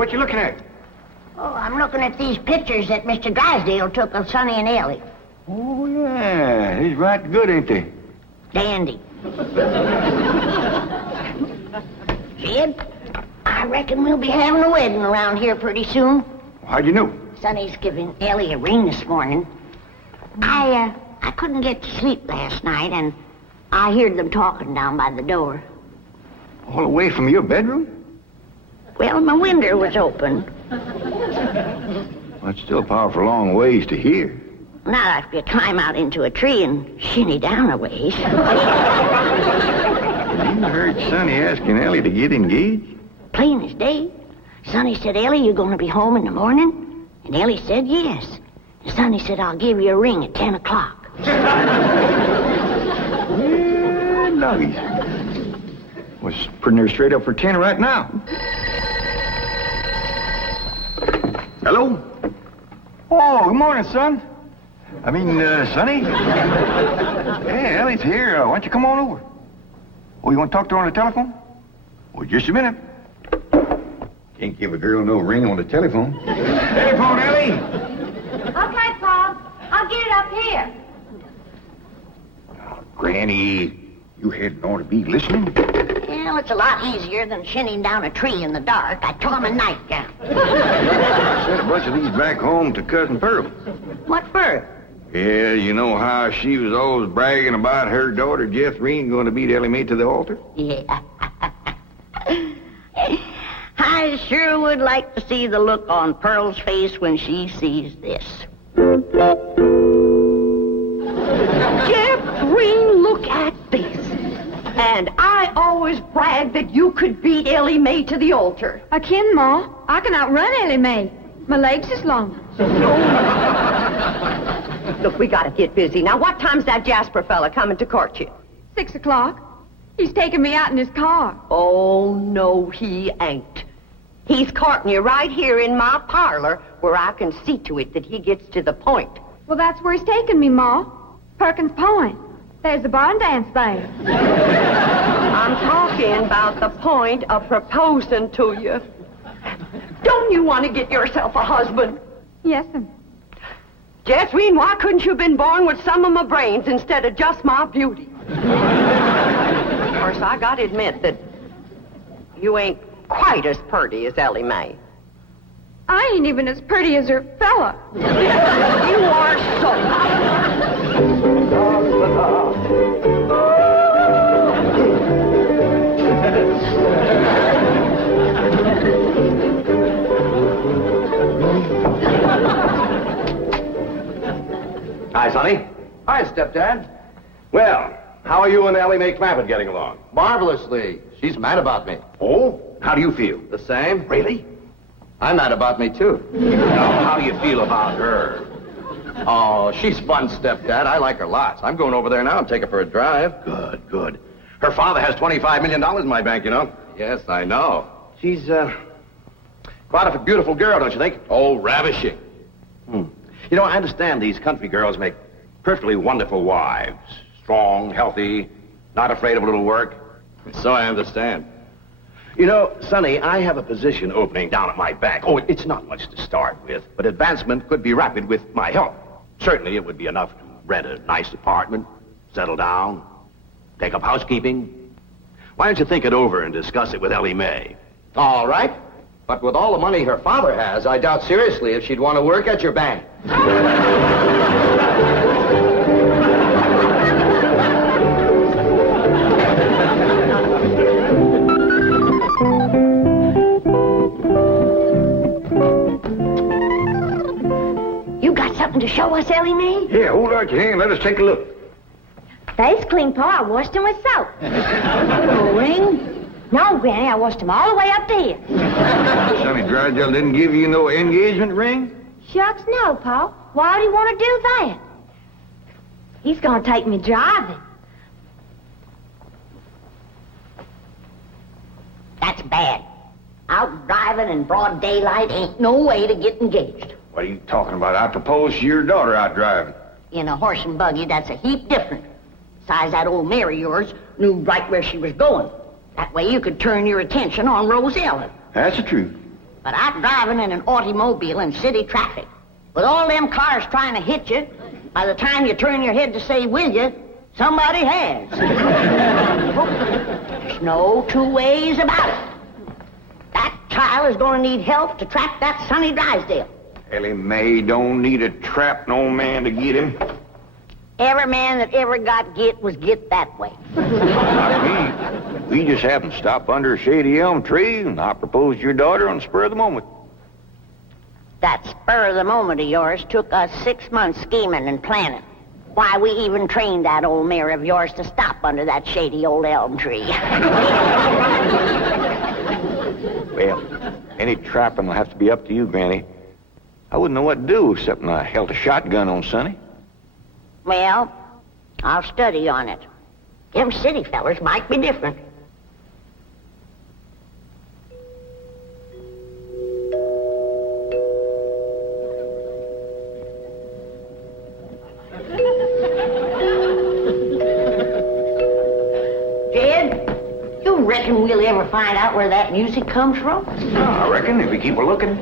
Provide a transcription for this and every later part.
what you looking at? Oh, I'm looking at these pictures that Mr. Drysdale took of Sonny and Elly. Oh, yeah. He's right good, ain't they? Dandy. Jed, I reckon we'll be having a wedding around here pretty soon. How'd you know? Sonny's giving Elly a ring this morning. I couldn't get to sleep last night, and I heard them talking down by the door. All the way from your bedroom? Well, my window was open. Well, it's still a powerful long ways to hear. Not if you climb out into a tree and shinny down a ways. You heard Sonny asking Elly to get engaged? Plain as day. Sonny said, Elly, you going to be home in the morning? And Elly said, yes. And Sonny said, I'll give you a ring at 10 o'clock. Yeah, nuggies. Was putting her straight up for 10 right now. Hello? Oh, good morning, son. Sonny? Hey, Elly's here. Why don't you come on over? Oh, you want to talk to her on the telephone? Well, just a minute. Can't give a girl no ring on the telephone. Telephone, Elly! Okay, Pa. I'll get it up here. Oh, Granny, you hadn't ought to be listening. Well, it's a lot easier than shinning down a tree in the dark. I tore my nightgown. Sent a bunch of these back home to Cousin Pearl. What for? Yeah, you know how she was always bragging about her daughter, Jethrine, going to beat Elly May to the altar? Yeah. I sure would like to see the look on Pearl's face when she sees this. Jethrine, look at this. And I always bragged that you could beat Elly May to the altar. I can, Ma. I can outrun Elly May. My legs is long. Look, we gotta get busy. Now, what time's that Jasper fella coming to court you? 6 o'clock. He's taking me out in his car. Oh, no, he ain't. He's courting you right here in my parlor where I can see to it that he gets to the point. Well, that's where he's taking me, Ma. Perkins Point. There's a barn dance there. I'm talking about the point of proposing to you. Don't you want to get yourself a husband? Yes, sir. Jethrine, why couldn't you have been born with some of my brains instead of just my beauty? Of course, I gotta admit that you ain't quite as purty as Elly May. I ain't even as pretty as her fella. You are so... Hi, Sonny. Hi, Stepdad. Well, how are you and Elly May Clampett getting along? Marvelously. She's mad about me. Oh? How do you feel? The same? Really? I'm mad about me, too. Now, how do you feel about her? Oh, she's fun, Stepdad. I like her lots. I'm going over there now and take her for a drive. Good, good. Her father has $25 million in my bank, you know. Yes, I know. She's, quite a beautiful girl, don't you think? Oh, ravishing. You know, I understand these country girls make perfectly wonderful wives. Strong, healthy, not afraid of a little work. So I understand. You know, Sonny, I have a position opening down at my bank. Oh, it's not much to start with, but advancement could be rapid with my help. Certainly it would be enough to rent a nice apartment, settle down, take up housekeeping. Why don't you think it over and discuss it with Elly May? All right. But with all the money her father has, I doubt seriously if she'd want to work at your bank. You got something to show us, Elly May? Yeah, hold out your hand. Let us take a look. Face clean, Pa. I washed him with soap. No ring? No, Granny, I washed him all the way up there. Sonny Drysdale didn't give you no engagement ring? Shucks, no, Pa. Why would he want to do that? He's going to take me driving. That's bad. Out driving in broad daylight ain't no way to get engaged. What are you talking about? I proposed to your daughter out driving. In a horse and buggy, that's a heap different. Besides, that old mare of yours knew right where she was going. That way you could turn your attention on Rose Ellen. That's the truth. But out driving in an automobile in city traffic, with all them cars trying to hit you, by the time you turn your head to say, will you, somebody has. There's no two ways about it. That child is going to need help to track that Sonny Drysdale. Elly May don't need to trap no man to get him. Every man that ever got get was get that way. Not me. We just happened to stop under a shady elm tree, and I proposed to your daughter on the spur of the moment. That spur of the moment of yours took us 6 months scheming and planning. Why, we even trained that old mare of yours to stop under that shady old elm tree. Well, any trapping will have to be up to you, Granny. I wouldn't know what to do except I held a shotgun on Sonny. Well, I'll study on it. Them city fellers might be different. Jed, you reckon we'll ever find out where that music comes from? I reckon if we keep a looking.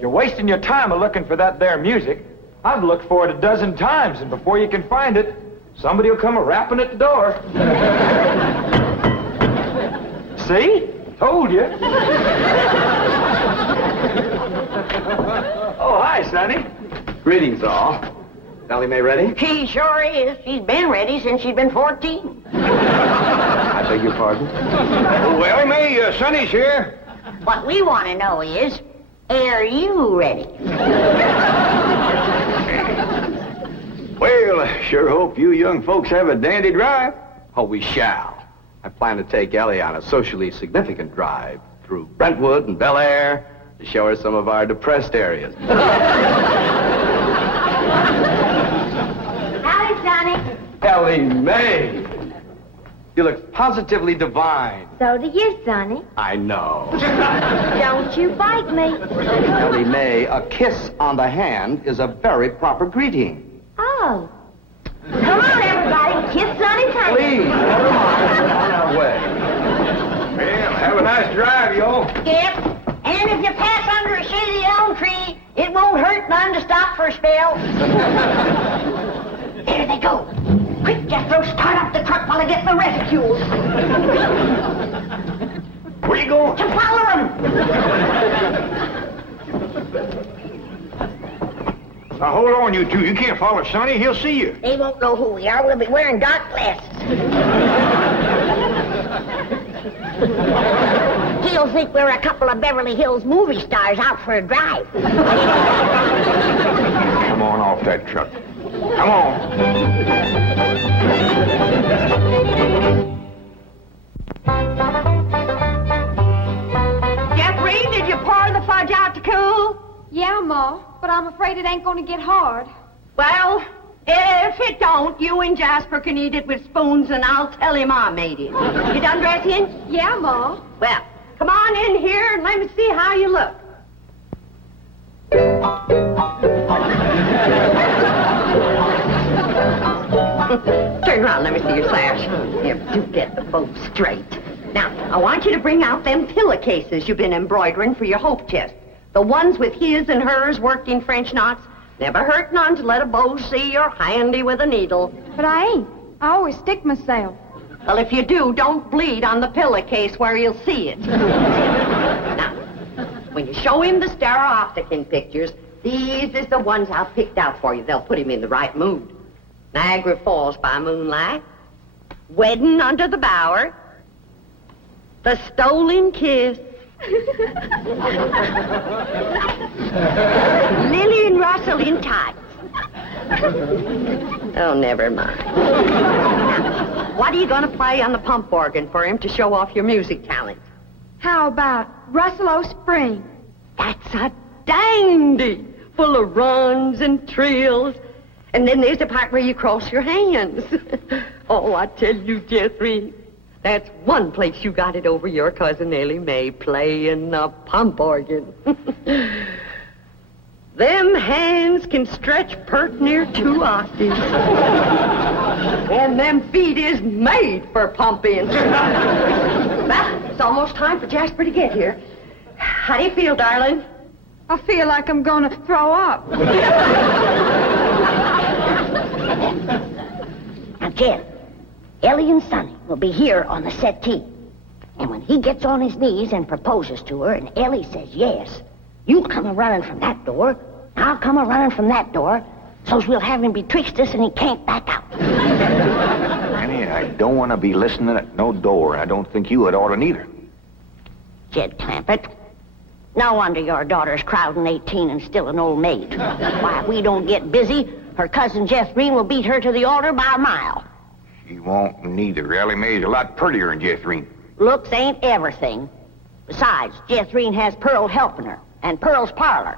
You're wasting your time looking for that there music. I've looked for it a dozen times, and before you can find it, somebody will come a-rapping at the door. See? Told you. Oh, hi, Sonny. Greetings, all. Elly May ready? She sure is. She's been ready since she's been 14. I beg your pardon? Oh, Elly May, Sonny's here. What we want to know is, are you ready? Well, I sure hope you young folks have a dandy drive. Oh, we shall. I plan to take Ellie on a socially significant drive through Brentwood and Bel Air to show her some of our depressed areas. Howdy, Sonny. Elly May. You look positively divine. So do you, Sonny. I know. Don't you bite me. Elly May, a kiss on the hand is a very proper greeting. Oh. Come on, everybody. Kiss Sonny's hand. Please, never mind. We're on our way. Well, have a nice drive, y'all. Yep. And if you pass under a shady elm tree, it won't hurt none to stop for a spell. There they go. Quick, Jethro, start up the truck while I get my reticule. Where you going? To follow them. Now, hold on, you two. You can't follow Sonny. He'll see you. They won't know who we are. We'll be wearing dark glasses. He'll think we're a couple of Beverly Hills movie stars out for a drive. Come on off that truck. Come on. Jethrine, did you pour the fudge out to cool? Yeah, Ma, but I'm afraid it ain't gonna get hard. Well, if it don't, you and Jasper can eat it with spoons, and I'll tell him I made it. You done dressing? Yeah, Ma. Well, come on in here and let me see how you look. Turn around, let me see your sash. You do get the bow straight. Now, I want you to bring out them pillowcases you've been embroidering for your hope chest. The ones with his and hers worked in French knots. Never hurt none to let a beau see you're handy with a needle. But I ain't. I always stick myself. Well, if you do, don't bleed on the pillowcase where you'll see it. Now, when you show him the stereopticon pictures, these is the ones I've picked out for you. They'll put him in the right mood. Niagara Falls by moonlight, Wedding under the Bower, The Stolen Kiss, Lily and Russell in tights. Oh, never mind. What are you going to play on the pump organ for him to show off your music talent? How about Russell O'Spring? That's a dandy, full of runs and trills. And then there's the part where you cross your hands. Oh, I tell you, Jethrine, that's one place you got it over your cousin Elly May, playing the pump organ. Them hands can stretch pert near 2 octaves. And them feet is made for pumping. Well, it's almost time for Jasper to get here. How do you feel, darling? I feel like I'm gonna throw up. Now, Jen, Ellie and Sonny will be here on the settee. And when he gets on his knees and proposes to her, and Ellie says yes, you come a-running from that door, I'll come a-running from that door, so's we'll have him betwixt us and he can't back out. Annie, I don't want to be listening at no door. I don't think you would ought to neither. Jed Clampett, no wonder your daughter's crowding 18 and still an old maid. Why, if we don't get busy, her cousin Jethrine will beat her to the altar by a mile. She won't neither. Elly May's a lot prettier than Jethrine. Looks ain't everything. Besides, Jethrine has Pearl helping her, and Pearl's parlor.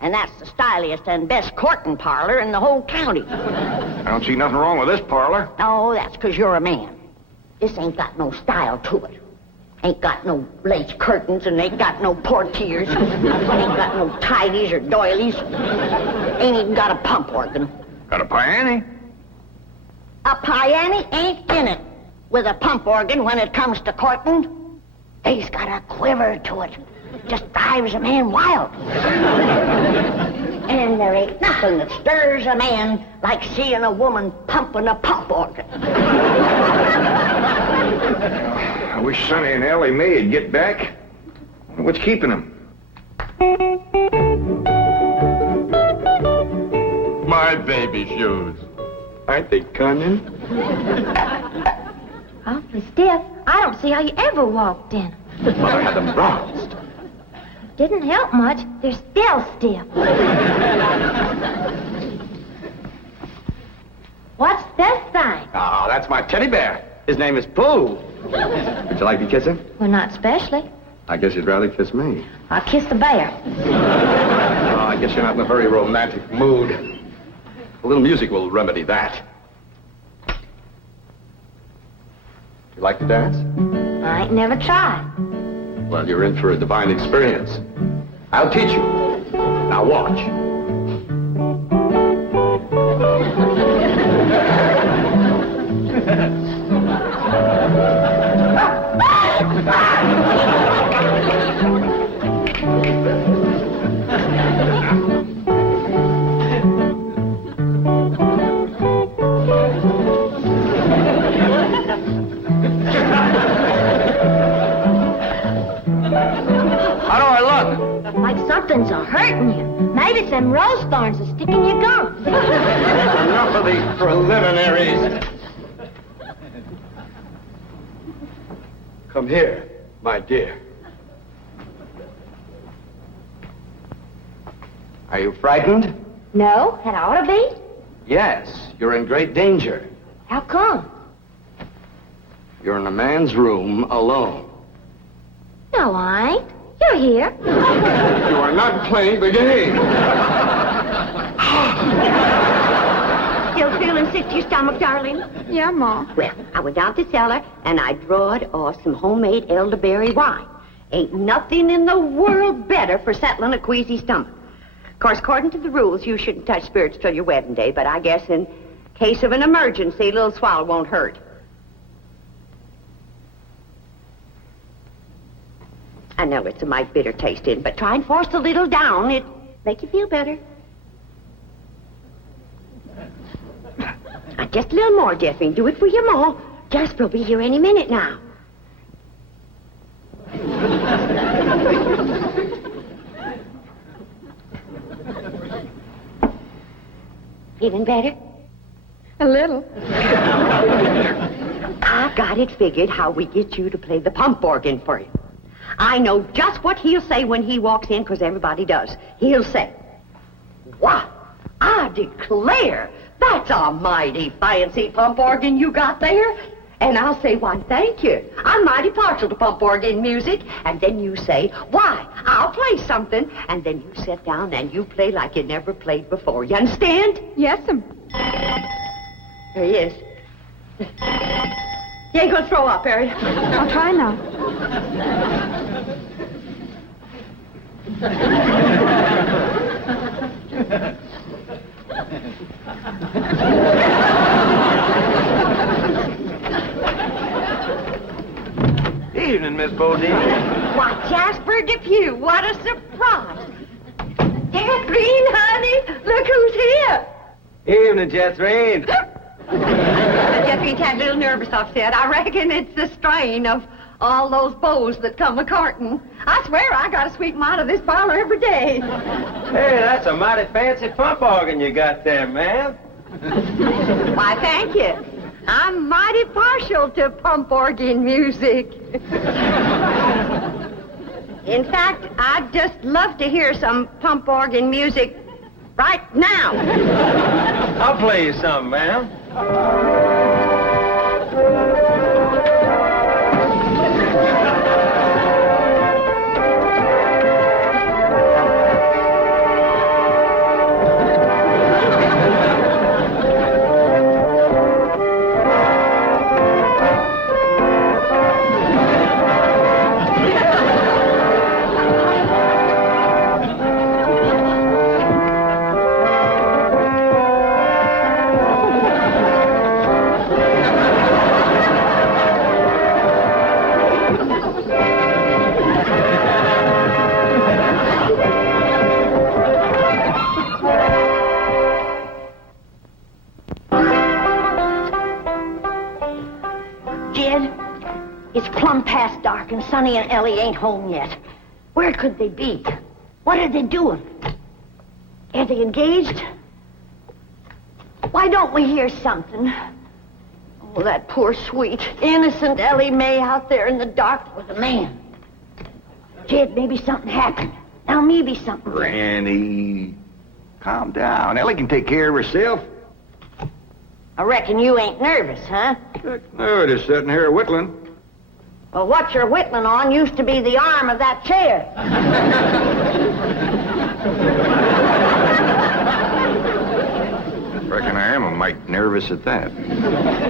And that's the styliest and best courting parlor in the whole county. I don't see nothing wrong with this parlor. Oh, that's 'cause you're a man. This ain't got no style to it. Ain't got no lace curtains and ain't got no portieres. Ain't got no tidies or doilies. Ain't even got a pump organ. Got a piano? A piano ain't in it with a pump organ when it comes to courting. They's got a quiver to it. Just drives a man wild. And there ain't nothing that stirs a man like seeing a woman pumping a pump organ. I wish Sonny and Elly May would get back. What's keeping them? My baby shoes. Aren't they cunning? Awfully stiff. I don't see how you ever walked in. Mother had them bronzed. Didn't help much. They're still stiff. What's this thing? Oh, that's my teddy bear. His name is Pooh. Would you like to kiss him? Well, not especially. I guess you'd rather kiss me. I'll kiss the bear. Oh, I guess you're not in a very romantic mood. A little music will remedy that. You like to dance? I ain't never tried. Well, you're in for a divine experience. I'll teach you. Now watch. Like something's a-hurting you. Maybe it's them rose thorns are sticking your gums. Enough of the preliminaries. Come here, my dear. Are you frightened? No, that ought to be. Yes, you're in great danger. How come? You're in a man's room alone. No, I ain't. You're here. You are not playing the game. Still feeling sick to your stomach, darling? Yeah, Ma. Well, I went down to the cellar and I drawed off some homemade elderberry wine. Ain't nothing in the world better for settling a queasy stomach. Of course, according to the rules, you shouldn't touch spirits till your wedding day, but I guess in case of an emergency, a little swallow won't hurt. I know it's a mite bitter tasting, but try and force a little down. It'll make you feel better. Just a little more, Jethrine. Do it for your ma. Jasper will be here any minute now. Feeling better? A little. I got it figured how we get you to play the pump organ for him. I know just what he'll say when he walks in, because everybody does. He'll say, "Why, I declare, that's a mighty fancy pump organ you got there." And I'll say, "Why, thank you. I'm mighty partial to pump organ music." And then you say, "Why, I'll play something." And then you sit down and you play like you never played before. You understand? Yes'm. There he is. You ain't gonna throw up, Harry. I'll try now. Bodine. Why, Jasper Depew, what a surprise. Jethrine, honey, look who's here. Evening, Jethrine. Jethrine got a little nervous, I've said. I reckon it's the strain of all those beaux that come a-courting. I swear I got to sweep them out of this parlor every day. Hey, that's a mighty fancy pump organ you got there, ma'am. Why, thank you. I'm mighty partial to pump organ music. In fact, I'd just love to hear some pump organ music right now. I'll play you some, ma'am. It's plumb past dark, and Sonny and Elly ain't home yet. Where could they be? What are they doing? Are they engaged? Why don't we hear something? Oh, that poor, sweet, innocent Elly May out there in the dark with a man. Jed, maybe something happened. Now maybe something. Granny, calm down. Elly can take care of herself. I reckon you ain't nervous, huh? No, just sitting here whittling. Well, what you're whittling on used to be the arm of that chair. Reckon I am a mite nervous at that.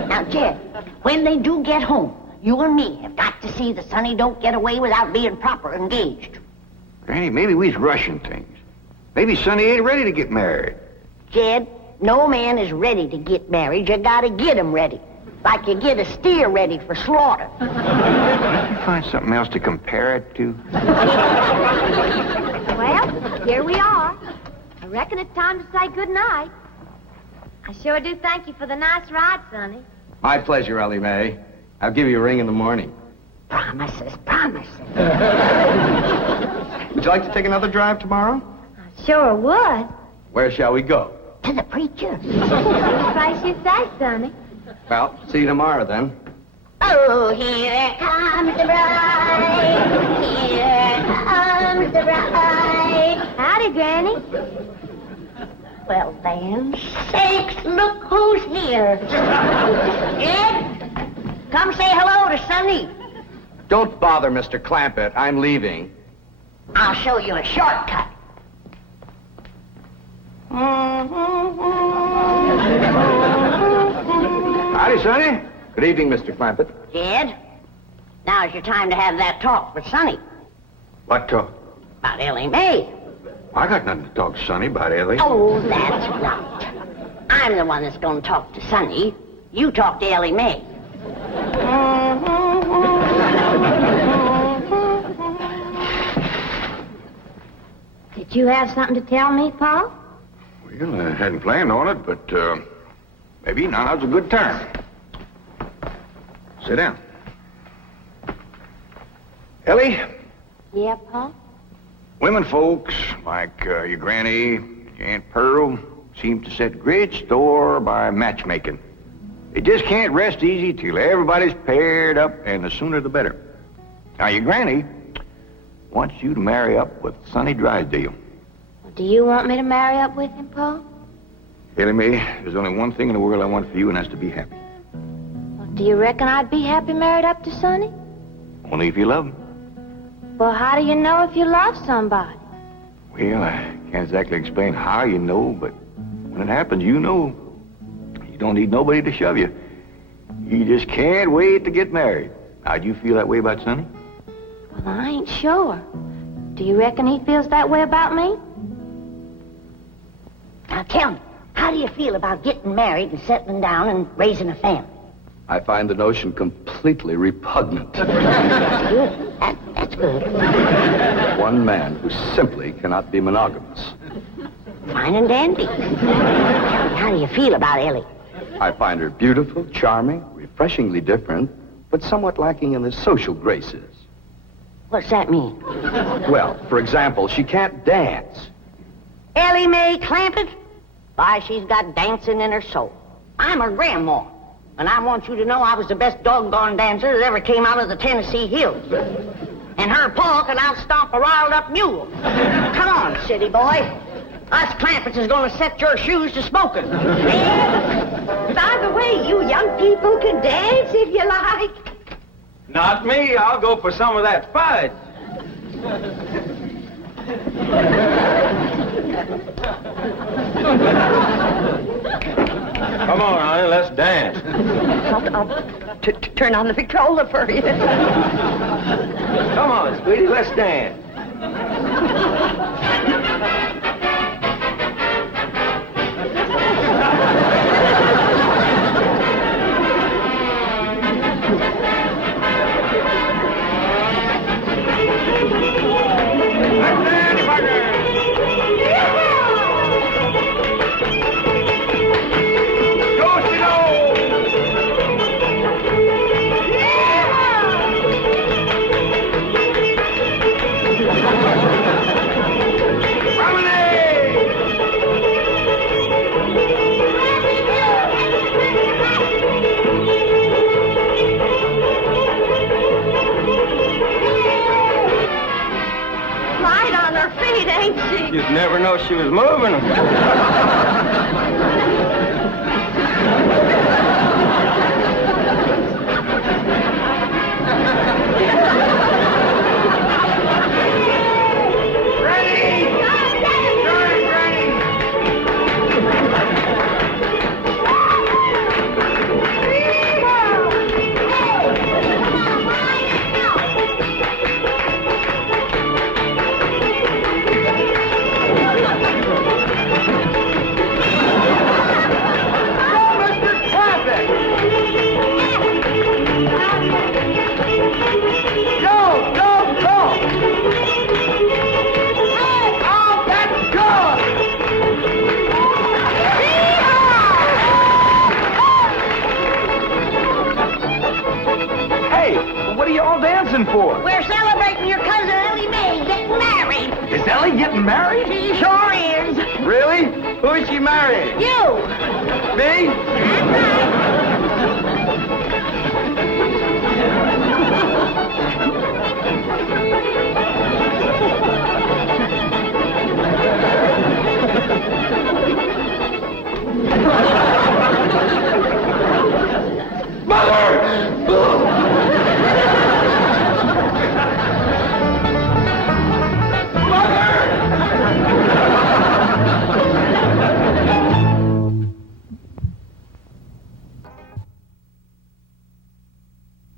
Now, Jed, when they do get home, you and me have got to see that Sonny don't get away without being proper engaged. Granny, maybe we's rushing things. Maybe Sonny ain't ready to get married. Jed, no man is ready to get married. You gotta get him ready. Like you get a steer ready for slaughter. Can't you find something else to compare it to? Well, here we are. I reckon it's time to say good night. I sure do thank you for the nice ride, Sonny. My pleasure, Elly May. I'll give you a ring in the morning. Promises, promises. Would you like to take another drive tomorrow? I sure would. Where shall we go? To the preacher. Any place you say, Sonny. Well, see you tomorrow, then. Oh, here comes the bride. Here comes the bride. Howdy, Granny. Well, then, sakes, look who's here. Ed, come say hello to Sonny. Don't bother, Mr. Clampett. I'm leaving. I'll show you a shortcut. Howdy, Sonny. Good evening, Mr. Clampett. Jed, now's your time to have that talk with Sonny What talk? about Elly May. I got nothing to talk to Sonny about, Elly. Oh, that's right. I'm the one that's going to talk to Sonny. You talk to Elly May. Did you have something to tell me, Paul? Well, I hadn't planned on it, but maybe now's a good time. Sit down. Elly, Yeah, Paul? women folks like your granny, your Aunt Pearl, seem to set great store by matchmaking. They just can't rest easy till everybody's paired up, and the sooner the better. Now, your granny wants you to marry up with Sonny Drysdale. Well, do you want me to marry up with him, Paul? Elly May, there's only one thing in the world I want for you, and that's to be happy. Well, do you reckon I'd be happy married up to Sonny? Only if you love him. Well, how do you know if you love somebody? Well, I can't exactly explain how you know, but when it happens, you know. You don't need nobody to shove you. You just can't wait to get married. Now, do you feel that way about Sonny? Well, I ain't sure. Do you reckon he feels that way about me? Now, tell me, how do you feel about getting married and settling down and raising a family? I find the notion completely repugnant. Good. That's good. One man who simply cannot be monogamous. Fine and dandy. How do you feel about Ellie? I find her beautiful, charming, refreshingly different, but somewhat lacking in the social graces. What's that mean? Well, for example, she can't dance. Elly May Clampett? Why, she's got dancing in her soul. I'm her grandma, and I want you to know I was the best doggone dancer that ever came out of the Tennessee hills. And her paw can outstomp a riled-up mule. Come on, city boy. Us Clampetts is going to set your shoes to smoking. By the way, you young people can dance if you like. Not me. I'll go for some of that fudge. Come on, honey, let's dance. I'll turn on the Victrola for you. Come on, sweetie, let's dance. You'd never know she was moving. For? We're celebrating your cousin Elly May getting married. Is Elly getting married? She sure is. Really? Who is she marrying? You. Me? That's right.